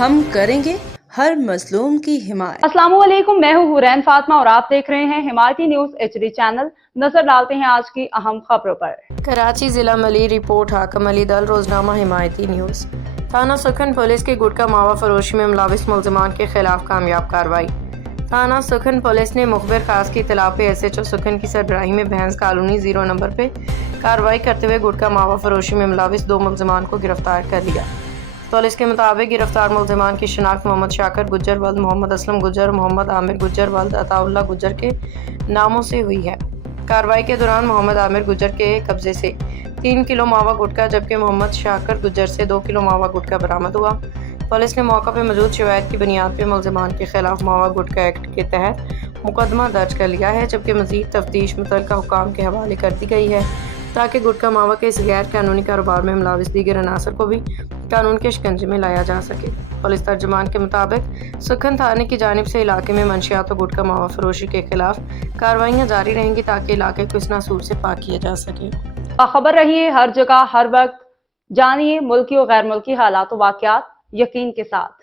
ہم کریں گے ہر مظلوم کی حمایت۔ السلام علیکم، میں ہوں حورین فاطمہ اور آپ دیکھ رہے ہیں حمایتی نیوز HD چینل۔ نظر ڈالتے ہیں آج کی اہم خبروں پر۔ کراچی ضلع ملی رپورٹ حاکم علی دل روزنامہ حمایتی نیوز۔ تھانہ سکھن پولیس کی گٹکا ماوا فروشی میں ملوث ملزمان کے خلاف کامیاب کارروائی۔ تھانہ سکھن پولیس نے مخبر خاص کی اطلاع پہ SHO سکھن کی سربراہی میں بھینس کالونی 0 نمبر پہ کارروائی کرتے ہوئے گٹکا ماوا فروشی میں ملوث 2 ملزمان کو گرفتار کر لیا۔ پولیس کے مطابق گرفتار ملزمان کی شناخت محمد شاکر گجر ولد محمد اسلم گجر اور محمد عامر گجر ولد عطا اللہ گجر کے ناموں سے ہوئی ہے۔ کارروائی کے دوران محمد عامر گجر کے قبضے سے 3 کلو ماوا گٹکا جبکہ محمد شاکر گجر سے 2 کلو ماوا گٹکا برآمد ہوا۔ پولیس نے موقع پہ موجود شواہد کی بنیاد پہ ملزمان کے خلاف ماوا گٹکا ایکٹ کے تحت مقدمہ درج کر لیا ہے، جبکہ مزید تفتیش متعلقہ حکام کے حوالے کر دی گئی ہے تاکہ گٹکا ماوا کے اس غیر قانونی کاروبار میں ملوث دیگر عناصر کو بھی قانون کے شکنجے میں لایا جا سکے۔ پولیس ترجمان کے مطابق سکھن تھانے کی جانب سے علاقے میں منشیات و گٹکا ماوا فروشی کے خلاف کارروائیاں جاری رہیں گی تاکہ علاقے کو اس ناسور سے پاک کیا جا سکے۔ باخبر رہیے ہر جگہ ہر وقت، جانیے ملکی و غیر ملکی حالات و واقعات یقین کے ساتھ۔